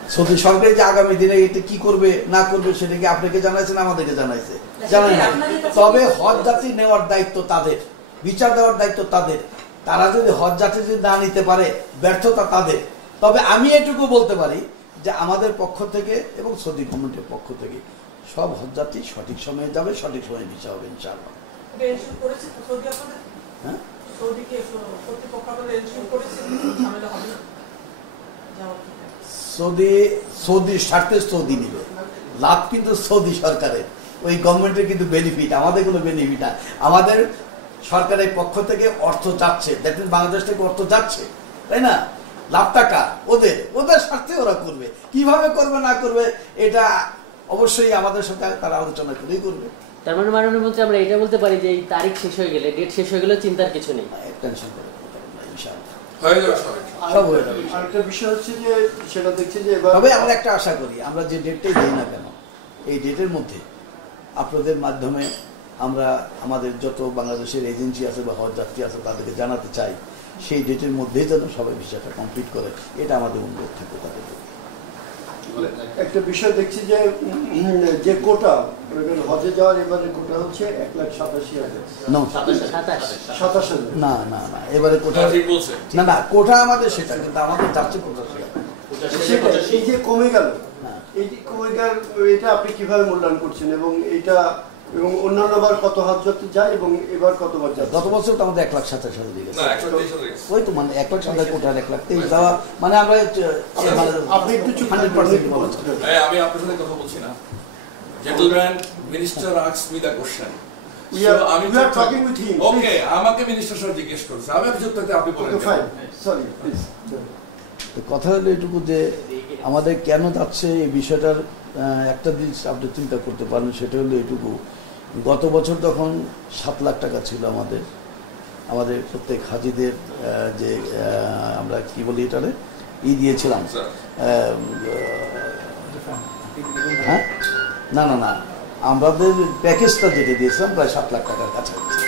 Saudi সরকার যে আগামী দিনে এটা কি করবে না করবে সেটা কি আপনাকে জানাইছে না আমাদেরকে জানাইছে? জানাই না। তবে হজ যাত্রী নেওয়ার দায়িত্ব তাদের, বিচার দেওয়ার দায়িত্ব তাদের। তারা যদি হজ যাত্রী যদি না নিতে পারে, ব্যর্থতা তাদের। তবে আমি এটুকু বলতে পারি যে আমাদের পক্ষ থেকে এবং সৌদি গভর্নমেন্টের পক্ষ থেকে সব হজ যাত্রী সঠিক সময়ে যাবে, সঠিক সময়ে ভিসা হবে ইনশাআল্লাহ। হ্যাঁ, সৌদির স্বার্থে সৌদি নিবে, লাভ কিন্তু সৌদি সরকারের, ওই গভর্নমেন্টের কিন্তু বেনিফিট, আমাদের কোনো বেনিফিট না। আমাদের সরকারের পক্ষ থেকে অর্থ যাচ্ছে, দেখেন বাংলাদেশ থেকে অর্থ যাচ্ছে, তাই না? লাভ টাকা ওদের, ওদের স্বার্থে ওরা করবে। কিভাবে করবে না করবে এটা অবশ্যই আমাদের সাথে তারা আলোচনা করেই করবে। তার মানে মাননীয় মন্ত্রী আমরা এটা বলতে পারি যে এই তারিখ শেষ হয়ে গেলে, ডেট শেষ হয়ে গেলে চিন্তার কিছু নেই, টেনশন করে ইনশাআল্লাহ হয়ে যাবে সব হয়ে যাবে। আরেকটা বিষয় হচ্ছে যে সেটা দেখছি যে তবে আমরা একটা আশা করি, আমরা যে ডেটটাই দিই না কেন, এই ডেটের মধ্যে আপনাদের মাধ্যমে আমরা আমাদের যত বাংলাদেশের এজেন্সি আছে বা হজ যাত্রী আছে তাদেরকে জানাতে চাই সেই ডেটের মধ্যেই যেন সবাই বিষয়টা কমপ্লিট করে, এটা আমাদের অনুরোধ থাকবে তাদের। একটা বিষয় দেখছি যে যে কোটা হজে যাওয়ার এবারে কোটা হচ্ছে 1,87,000। না না না, এবারে কোটা না না, কোটা আমাদের সেটা, কিন্তু আমাদের যাচ্ছে 85,000। এই যে কমে গেল, এই যে কমে গেল, এটা আপনি কিভাবে মূল্যায়ন করছেন? এবং এইটা এবং অন্যান্য বার কত হজ যাত্রী যায় এবং এবার কতবার যায়? গত বছর তো আমাদের 1,27,000 দিয়ে গেছে, ওই তো মানে 1,27,000 কোটার 1,23,000 যাওয়া, মানে আমরা আপনি একটু 100% আমি আপনার সাথে কথা বলছি না। Gentleman, minister asked me the question. We are talking with him. Okay, আমাকে মিনিস্টার স্যার জিজ্ঞেস করছে, আমি যুক্ততে আপনি বলেন। Sorry please. কথা হলো এটুকু যে আমাদের কেন যাচ্ছে এই বিষয়টার একটা দিক আপনি চিন্তা করতে পারেন, সেটা হলো এটুকু, গত বছর তখন 7 লাখ টাকা ছিল আমাদের প্রত্যেক হাজিদের যে আমরা কি বলি এটারে দিয়েছিলাম, হ্যাঁ না না না, আমাদের প্যাকেজটা যেটা দিয়েছিলাম প্রায় 7 লাখ টাকার কাছাকাছি।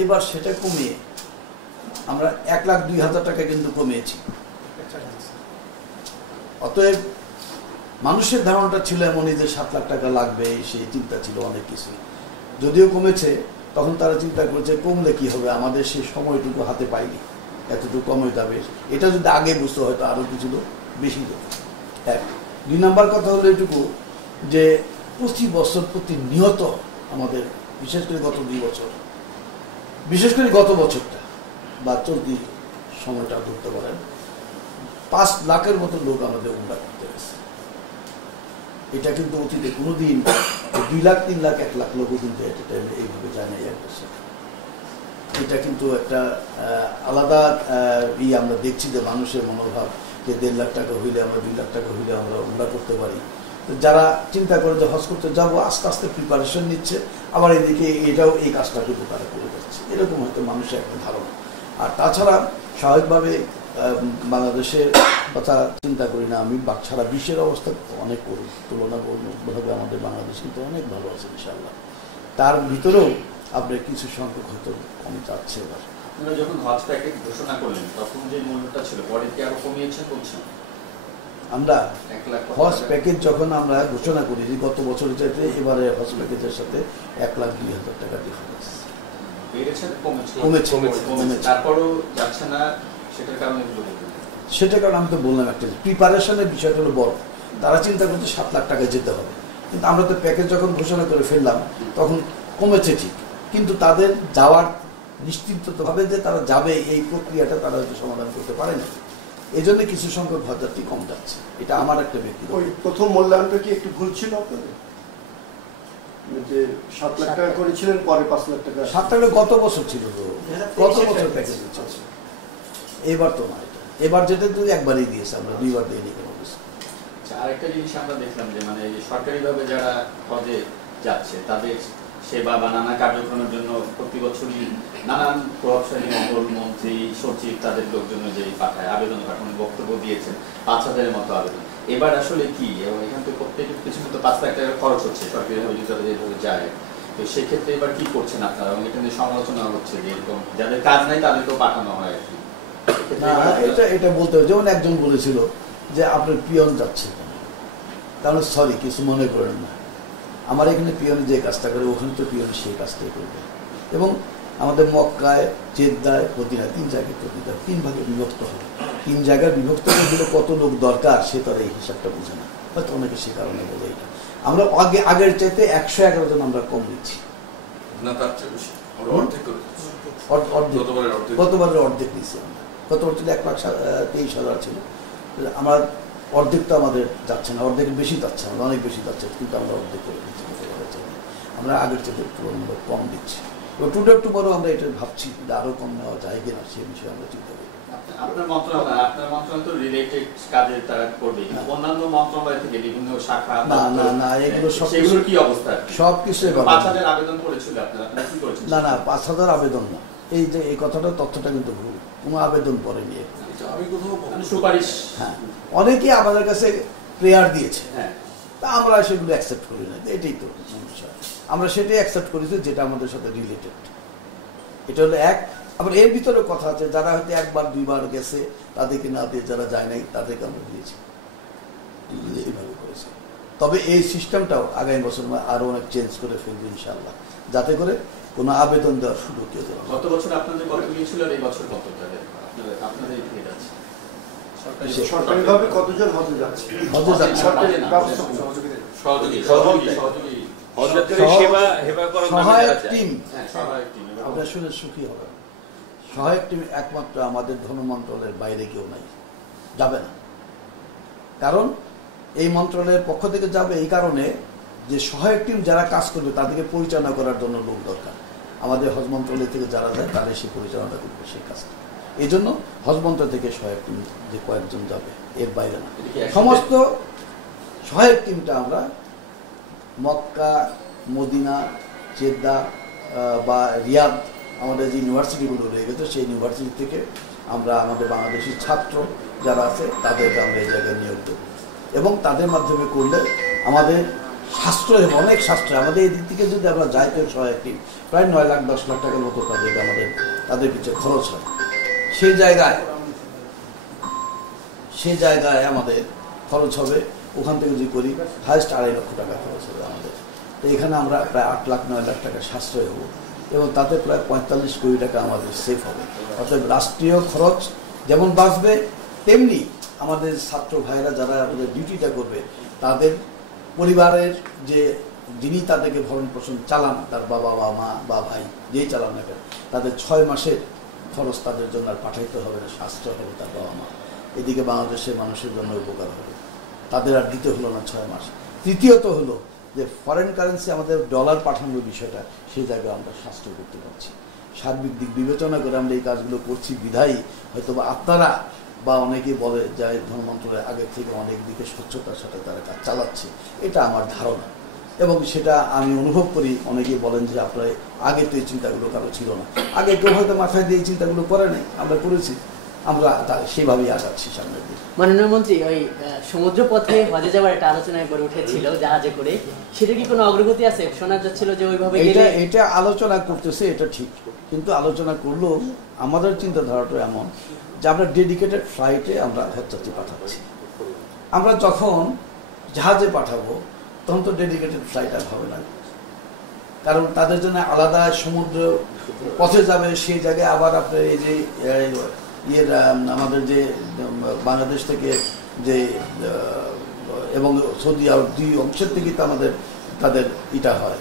এবার সেটা কমিয়ে আমরা 1,02,000 টাকা কিন্তু কমিয়েছি। অতএব মানুষের ধারণাটা ছিল এমনই যে 7 লাখ টাকা লাগবে, সেই চিন্তা ছিল অনেক কিছু। যদিও কমেছে, তখন তারা চিন্তা করেছে কমলে কি হবে, আমাদের সেই সময়টুকু হাতে পাইনি, এতটুকু কমে যাবে। এটা যদি আগে বুঝতে হয়তো আরো কিছু বেশি হতো। 1 2 নাম্বার কথা হলো এটুকু যে প্রতি বছর প্রতিনিয়ত আমাদের, বিশেষ করে গত 2 বছর, বিশেষ করে গত বছরটা বা চলতি সময়টা ধরতে পারেন, 5 লাখের মতো লোক আমাদের উমরা করতে গেছে। এটা কিন্তু অতীতে কোনোদিন 2 লাখ 3 লাখ 1 লাখ লোকও কিন্তু এইভাবে যায় না। এটা কিন্তু একটা আলাদা আমরা দেখছি যে মানুষের মনোভাব, যে 1.5 লাখ টাকা হইলে আমরা 2 লাখ টাকা হইলে আমরা উমরা করতে পারি। যারা চিন্তা করে যে হজ করতে যাবো, আস্তে আস্তে প্রিপারেশন নিচ্ছে, আবার এদিকে এটাও এই কাজটা কিন্তু তারা করে যাচ্ছে, এরকম হয়তো মানুষের একটা ধারণা। আর তাছাড়া স্বাভাবিকভাবে বাংলাদেশের কথা চিন্তা করি না আমি, সারা বিশ্বের অবস্থা অনেক করি, তুলনামূলকভাবে আমাদের বাংলাদেশ কিন্তু অনেক ভালো আছে ইনশাআল্লাহ। তার ভিতরেও আপনার কিছু সংখ্যক হয়তো কমে যাচ্ছে। এবার আপনারা যখন হজ প্যাকেজ ঘোষণা করলেন তখন যে মূল্যটা ছিল, পরে কি আরো কমিয়েছেন বলছেন? আমরা হজ প্যাকেজ যখন আমরা ঘোষণা করি গত বছরের চাইতে এবারে হজ প্যাকেজের সাথে 1,02,000 টাকা ডিফারেন্স কমেছে। তারপরও যাচ্ছে না, সেটার কারণে সেটার কারণে আমি তো বললাম একটা প্রিপারেশনের বিষয়টা হলো বড়। তারা চিন্তা করছে 7 লাখ টাকা যেতে হবে, কিন্তু আমরা তো প্যাকেজ যখন ঘোষণা করে ফেললাম তখন কমেছে ঠিক, কিন্তু তাদের যাওয়ার নিশ্চিতভাবে যে তারা যাবে এই প্রক্রিয়াটা তারা হয়তো সমাধান করতে পারে না। এই জন্য কিছু সংখ্যক হজ যাত্রী কম যাচ্ছে। এটা আমার একটা ব্যক্তিগত। ওই প্রথম মূল্যায়নটা কি একটু ভুল ছিল আপনাদের? যে 7 লাখ টাকা করেছিলেন, পরে 5 লাখ টাকা। 7 টাকা গত বছর ছিল, তো গত বছর প্যাকেজ দিচ্ছে, এবার তো না। এবার যেটা তুই একবারই দিয়েছে, আমরা 2 বার দিইনি কোনো কিছু। আরেকটা জিনিস আমরা দেখলাম যে মানে সরকারিভাবে যারা হজে যাচ্ছে তাদের সেবা বা নানা কার্যক্রমের জন্য প্রতি বছরই নানান প্রভাবশালী মহল, মন্ত্রী, সচিব তাদের লোকজন যে পাঠায়, আবেদন পাঠানোর বক্তব্য দিয়েছেন 5,000-এর মতো আবেদন। এবার আসলে কি, এবং এখান থেকে প্রত্যেকের পিছনে তো 5 লাখ টাকা খরচ হচ্ছে সরকারিভাবে যদি তারা যেভাবে যায়, তো সেক্ষেত্রে এবার কি করছেন আপনারা? এবং এটা নিয়ে সমালোচনা হচ্ছে যে এরকম যাদের কাজ নাই তাদেরকেও পাঠানো হয় আর কি। না, এটা বলতে হবে। যেমন একজন বলেছিল যে আপনার পিয়ন যাচ্ছে কেন, তাহলে সরি কিছু মনে করেন না, আমার এখানে পিয়নে যে কাজটা করে ওখানে তো পিয়নে সেই কাজটাই করবে। এবং আমাদের মক্কায়, জেদ্দায়, মদিনা 3 জায়গায় প্রতিটা 3 ভাগে বিভক্ত হবে। 3 জায়গায় বিভক্ত করে দিলে কত লোক দরকার সে তার এই হিসাবটা বুঝে না, হয়তো অনেকে সে কারণে বলে এটা। আমরা আগের চাইতে 111 জন আমরা কম দিচ্ছি না, তার চেয়ে বেশি আমরা অর্ধেক করে দিচ্ছি। গতবারের অর্ধেক দিচ্ছি আমরা। গতবার ছিল 1,23,000 ছিল, আমরা অর্ধেক তো আমাদের যাচ্ছে না, অর্ধেক বেশি যাচ্ছে, আমরা অনেক বেশি যাচ্ছে, কিন্তু আমরা অর্ধেক করে দিচ্ছি। আমরা আগের চাইতে তুলনামূলক কম দিচ্ছি। টুডে টুমারও আমরা এটা ভাবছি আরো কম নেওয়া যায় কিনা সে বিষয়ে আমরা চিন্তা করি। আপনার মন্ত্রণালয় তো রিলেটেড কাজে তারা করবে, অন্যান্য মন্ত্রণালয় থেকে বিভিন্ন শাখা না এগুলো সেগুলোর কি অবস্থা? সবকিছু 5,000 আবেদন করেছিল আপনারা কি করেছেন? না 5,000 আবেদন না, এই যে এই তথ্যটা কিন্তু ভুল, কোনো আবেদন পড়েনি। আমি কোথাও সুপারিশ, হ্যাঁ, অনেকেই আমাদের কাছে প্রেয়ার দিয়েছে, হ্যাঁ, তা আমরা সেগুলো অ্যাকসেপ্ট করি না। এটাই তো বিষয়, আমরা সেটাই অ্যাকসেপ্ট করেছি যেটা আমাদের সাথে রিলেটেড। এটা হলো এক। আবার এর ভিতরে কথা আছে, যারা হয়তো 1বার 2বার গেছে তাদেরকে না দিয়ে যারা যায় নাই তাদেরকে আমরা দিয়েছি, এইভাবে করেছি। তবে এই সিস্টেমটাও আগামী বছর আরো অনেক চেঞ্জ করে ফেলবো ইনশাআল্লাহ, যাতে করে কোনো আবেদন দেওয়ার সুযোগ কেউ দেওয়া। গত বছর আপনাদের কত গিয়েছিল আর এই বছর কত আপনাদের থেকে যাচ্ছে? সরকারিভাবে কতজন হজে যাচ্ছে? সহায়ক টিম, আপনার শুনে সুখী হবে, সহায়ক টিম একমাত্র আমাদের ধর্ম মন্ত্রণালয়ের বাইরে কেউ নাই, যাবে না। কারণ এই মন্ত্রণালয়ের পক্ষ থেকে যাবে এই কারণে যে সহায়ক টিম যারা কাজ করবে তাদেরকে পরিচালনা করার জন্য লোক দরকার। আমাদের হজ মন্ত্রণালয় থেকে যারা যায় তাদের সে পরিচালনা করবে সেই কাজটা। এই জন্য হজ মন্ত্রণালয় থেকে সহায়ক টিম যে কয়েকজন যাবে, এর বাইরে না। সমস্ত সহায়ক টিমটা আমরা মক্কা, মদিনা, জেদ্দা বা রিয়াদ, আমাদের যে ইউনিভার্সিটিগুলো রয়ে গেছে সেই ইউনিভার্সিটি থেকে আমরা আমাদের বাংলাদেশি ছাত্র যারা আছে তাদেরকে আমরা এই জায়গায় নিয়োগ দেব। এবং তাদের মাধ্যমে করলে আমাদের সাশ্রয় হবে, অনেক সাশ্রয়। আমাদের এই দিক থেকে যদি আমরা যাই তো সহায়ক টিম প্রায় 9 লাখ 10 লাখ টাকার মতো তাদের পিছিয়ে খরচ হয়। সেই জায়গায় আমাদের খরচ হবে, ওখান থেকে যদি করি হাইস্ট 2.5 লক্ষ টাকা খরচ হবে আমাদের। তো এখানে আমরা প্রায় 8 লাখ 9 লাখ টাকা সাশ্রয় হবো এবং তাতে প্রায় 45 কোটি টাকা আমাদের সেভ হবে। অর্থাৎ রাষ্ট্রীয় খরচ যেমন বাঁচবে, তেমনি আমাদের ছাত্র ভাইরা যারা আমাদের ডিউটিটা করবে তাদের পরিবারের যে যিনি তাদেরকে ভরণ পোষণ চালান, তার বাবা বা মা বা ভাই যেই চালান না কেন, তাদের 6 মাসের খরচ তাদের জন্য আর পাঠাইতে হবে না, সাশ্রয় হবে তার বাবা মা। এদিকে বাংলাদেশের মানুষের জন্য উপকার হবে, তাদের আর দিতে হলো না 6 মাস। তৃতীয়ত হলো যে ফরেন কারেন্সি আমাদের ডলার পাঠানোর বিষয়টা, সেই জায়গায় আমরা সাশ্রয় করতে পারছি। সার্বিক দিক বিবেচনা করে আমরা এই কাজগুলো করছি বিধায়ী হয়তো বা আপনারা বা অনেকেই বলে যে ধর্ম মন্ত্রণালয় আগের থেকে অনেক দিকে স্বচ্ছতার সাথে তারা কাজ চালাচ্ছে, এটা আমার ধারণা। এবং সেটা আমি অনুভব করি, অনেকেই বলেন যে আপনার আগে তো এই চিন্তাগুলো কারো ছিল না, আগে কেউ হয়তো মাথায় দিয়ে এই চিন্তাগুলো করে নেই, আমরা করেছি, আমরা সেভাবেই আগাচ্ছি সামনের দিকে। মাননীয় মন্ত্রী, ওই সমুদ্র পথে হজে যাওয়ার একটা আলোচনা একবার উঠেছিল জাহাজে করে, সেটা কি কোনো অগ্রগতি আছে? শোনা যাচ্ছিল যে ওইভাবে এটা আলোচনা করতেছে, এটা ঠিক, কিন্তু আলোচনা করলেও আমাদের চিন্তাধারাটা এমন যে আমরা ডেডিকেটেড ফ্লাইটে আমরা হজযাত্রী পাঠাচ্ছি। আমরা যখন জাহাজে পাঠাবো তখন তো ডেডিকেটেড ফ্লাইট আর হবে না, কারণ তাদের জন্য আলাদা সমুদ্র পথে যাবে, সেই জায়গায় আবার আপনার এই যে আমাদের যে বাংলাদেশ থেকে যে এবং সৌদি আরব 2 অংশের থেকে তো তাদের এটা হয়,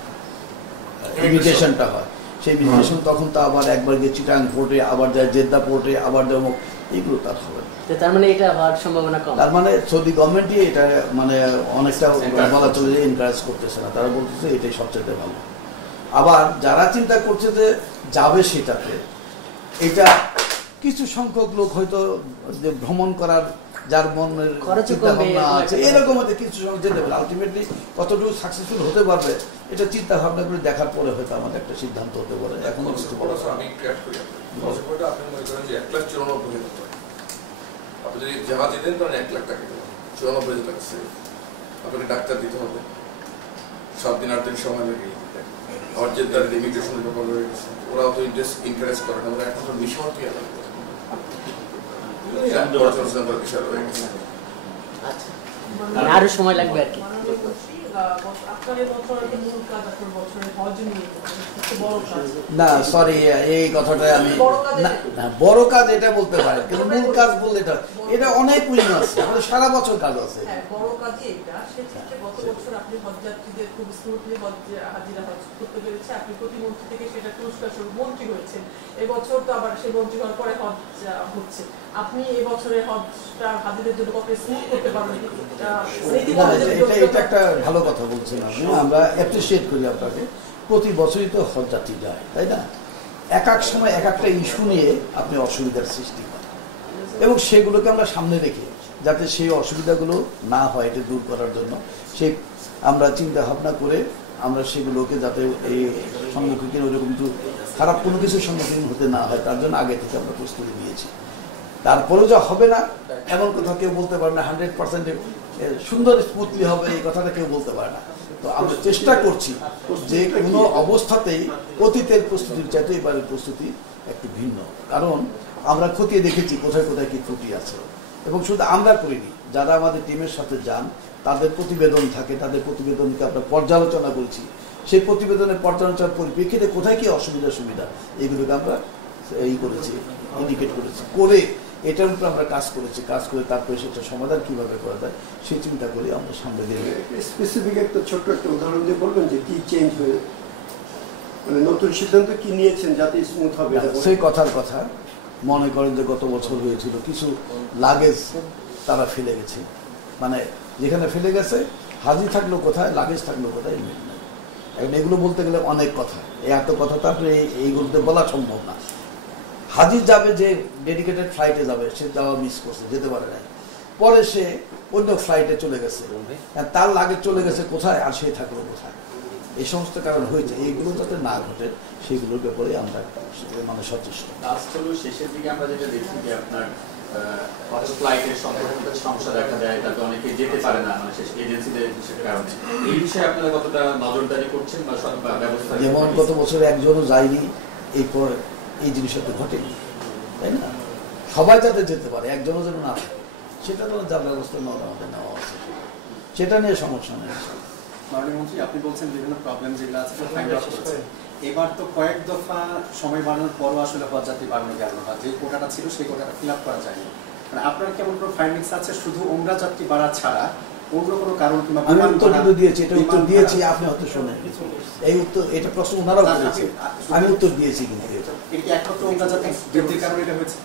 ইমিগ্রেশনটা হয়। সেই ইমিগ্রেশন তখন তো আবার একবার গিয়ে চিটাং পোর্টে, আবার যায় জেদ্দা পোর্টে, আবার যেমন এইগুলো তার হবে। তার মানে এটা হওয়ার সম্ভাবনা কম। তার মানে সৌদি গভর্নমেন্টই এটা মানে অনেকটা বলা চলে যে এনকারেজ করতেছে না, তারা বলতেছে এটাই সবচেয়ে ভালো। আবার যারা চিন্তা করছে যে যাবে সেটাতে, এটা কিছু সংখ্যক লোক হয়তো যে ভ্রমণ করার যার মনের চিন্তা ভাবনা আছে এরকম হয়তো কিছু সময় যেতে পারে, আলটিমেটলি কতটুকু সাকসেসফুল হতে পারবে এটা চিন্তা ভাবনা করে দেখার পরে হয়তো আমাদের একটা সিদ্ধান্ত হতে পারে। এখন আমি আপনি মনে করেন যে 1,94,000 আপনি যদি জাহাজে দেন তাহলে 1 লাখ টাকা 94,000 টাকা সেভ। আপনাকে ডাক্তার দিতে হবে, 7 দিন 8 দিন সময় লাগে। আর যে তার ইমিগ্রেশনের ব্যাপার রয়ে গেছে, ওরাও তো ইন্টারেস্ট করে না, ওরা এখন তো মিশন পেয়ে যাবে। ডিসেম্বর বিষয় রয়ে গেছে। আচ্ছা, মানে আরো সময় লাগবে আর কি। না সরি, এই কথাটা আমি না, বড় কাজ এটা বলতে পারে, কিন্তু মূল কাজ বললে এটা অনেক উইন আছে, আমাদের সারা বছর কাজ আছে। বড় কাজই এটা। সেক্ষেত্রে গত বছর আপনি হজযাত্রীদের খুব স্মুথলি হাজিরা হজ করতে পেরেছে, আপনি প্রতিমন্ত্রী থেকে সেটা পুরস্কার স্বরূপ মন্ত্রী হয়েছেন। এবছর তো আবার সেই মন্ত্রী হওয়ার পরে হজ হচ্ছে, আপনি এবছরে হজটা হাজিদের জন্য কত স্মুথ করতে পারবেন? এটা একটা ভালো কথা বলছেন আপনি, আমরা অ্যাপ্রিসিয়েট করি আপনাকে। প্রতি বছরই তো হজযাত্রী যায়, তাই না? এক এক সময় এক একটা ইস্যু নিয়ে আপনি অসুবিধার সৃষ্টি করেন, এবং সেগুলোকে আমরা সামনে রেখে যাতে সেই অসুবিধাগুলো না হয় এটা দূর করার জন্য সেই আমরা চিন্তা ভাবনা করে আমরা সেগুলোকে যাতে এই সম্মুখীন ওইরকম খারাপ কোনো কিছুর সম্মুখীন হতে না হয় তার জন্য আগে থেকে আমরা প্রস্তুতি নিয়েছি। তারপরেও যা হবে না এমন কথা কেউ বলতে পারে না, 100% সুন্দর স্মুথলি হবে এই কথাটা কেউ বলতে পারে না। তো আমরা চেষ্টা করছি যে কোনো অবস্থাতেই অতীতের প্রস্তুতির চাইতে এবারের প্রস্তুতি একটু ভিন্ন, কারণ আমরা খতিয়ে দেখেছি কোথায় কোথায় কি ত্রুটি আছে, এবং শুধু আমরা করিনি, যারা আমাদের টিমের সাথে যান তাদের প্রতিবেদন থাকে, তাদের প্রতিবেদনকে আমরা পর্যালোচনা করেছি, সেই প্রতিবেদনের পর্যালোচনার পরিপ্রেক্ষিতে কোথায় কি অসুবিধা সুবিধা এইগুলোকে আমরা করেছি, ইন্ডিকেট করেছি, করে এটার উপর আমরা কাজ করেছি, কাজ করে তারপরে সেটা সমাধান কিভাবে করা যায় সেই চিন্তা করে আমরা সামনে দিয়ে স্পেসিফিক একটা ছোট্ট একটা উদাহরণ দিয়ে বলবেন যে কি চেঞ্জ হয়ে, মানে নতুন সিদ্ধান্ত কি নিয়েছেন যাতে স্মুথ হবে? সেই কথার কথা মনে করেন যে গত বছর হয়েছিল কিছু লাগেজ তারা ফেলে গেছে, মানে যেখানে ফেলে গেছে হাজি থাকলো কোথায়, লাগেজ থাকলো কোথায়, এখন এগুলো বলতে গেলে অনেক কথা, এত কথা তো আপনি এইগুলোতে বলা সম্ভব না। হাজি যাবে যে ডেডিকেটেড ফ্লাইটে যাবে, সে যাওয়া মিস করছে, যেতে পারে নাই, পরে সে অন্য ফ্লাইটে চলে গেছে, তার লাগেজ চলে গেছে কোথায় আর সে থাকলো কোথায়, এই সমস্ত কারণ হয়েছে। এইগুলো যাতে না ঘটে সেগুলোর ব্যাপারে আমরা মানে সচেষ্ট। লাস্ট হলো শেষের দিকে আমরা যেটা দেখি যে আপনার ফ্লাইটের সমস্যা দেখা দেয়, তাতে অনেকে যেতে পারে না, মানে এজেন্সিদের কারণে। এই বিষয়ে আপনারা কতটা নজরদারি করছেন বা ব্যবস্থা? যেমন গত বছর একজনও যায়নি, এরপর এই জিনিসটা তো ঘটেনি, তাই না? সবাই যাতে যেতে পারে, একজনও যেন না থাকে, সেটা তো যা ব্যবস্থা নেওয়া আছে, সেটা নিয়ে সমস্যা নেই। মাননীয় মন্ত্রী, আপনি বলছেন বিভিন্ন প্রবলেম যেগুলো আছে ফাইন্ড আউট করেছেন। এবার তো কয়েক দফা সময় বাড়ানোর পরও আসলে হজযাত্রী বাড়ানো গেল না, যে কোটাটা ছিল সেই কোটাটা ফিল আপ করা যায়নি। মানে আপনার কেমন কোনো ফাইন্ডিংস আছে শুধু ওমরা যাত্রী বাড়া ছাড়া অন্য কোনো কারণ? কিংবা আমি উত্তর কিন্তু দিয়েছি, এটা উত্তর দিয়েছি, আপনি হয়তো শোনেন এই উত্তর, এটা প্রশ্ন ওনারাও করেছে, আমি উত্তর দিয়েছি, কিন্তু এটা কি একমাত্র ওমরা যাত্রী বৃদ্ধির কারণে এটা হয়েছে?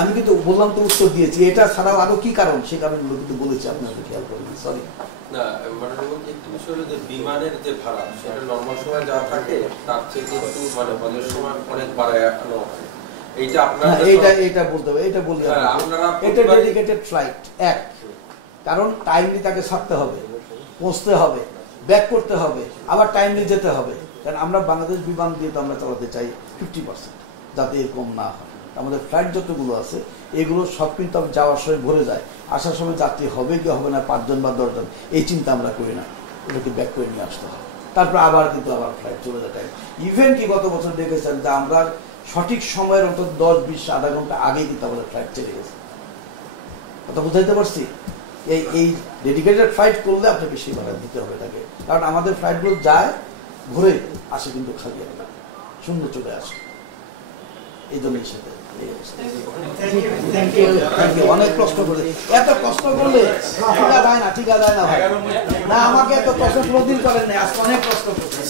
আমি কিন্তু বললাম তো উত্তর দিয়েছি, এটা ছাড়াও আরো কি কারণ সেই কারণগুলো কিন্তু বলেছি, আপনাদের খেয়াল করবেন। সরি না, মানে একটু বিষয় হলো যে বিমানের যে ভাড়া সেটা নর্মাল সময় যা থাকে তার থেকে কিন্তু মানে হজের সময় অনেক বাড়ায় আনো হয়। এইটা আপনারা এইটা বলতে হবে, এটা বলতে হবে, আপনারা এটা ডেডিকেটেড ফ্লাইট এক, কারণ টাইমলি তাকে ছাড়তে হবে, পৌঁছতে হবে, ব্যাক করতে হবে, আবার টাইমলি যেতে হবে, কারণ আমরা বাংলাদেশ বিমান দিয়ে তো আমরা চালাতে চাই 50%, যাতে এরকম না হয়। আমাদের ফ্লাইট যতগুলো আছে এগুলো সব কিন্তু যাওয়ার সময় ভরে যায়, আসার সময় যাত্রী হবে কি হবে না, 5 জন বা 10 জন এই চিন্তা আমরা করি না, এটাকে ব্যাক করে নিয়ে আসতে হবে, তারপর আবার কিন্তু আবার ফ্লাইট চলে যায় টাইম। ইভেন কি গত বছর দেখেছেন যে আমরা সঠিক সময়ের অন্তত 10-20 আধা ঘন্টা আগে কিন্তু আমাদের ফ্লাইট চলে গেছে, কথা বুঝাইতে পারছি? এই ডেডিকেটেড ফ্লাইট করলে আপনাকে বেশি ভাড়া দিতে হবে তাকে, কারণ আমাদের ফ্লাইটগুলো যায় ঘুরে আসে কিন্তু খালি একটা শূন্য চলে আসে, এই জন্যই সেটা অনেক প্রশ্ন করে, এত প্রশ্ন করলে ঠিকা যায় না, ঠিকা যায় না ভাই, না আমাকে এত প্রশ্ন কোনদিন করেন না, আজকে অনেক প্রশ্ন করছে।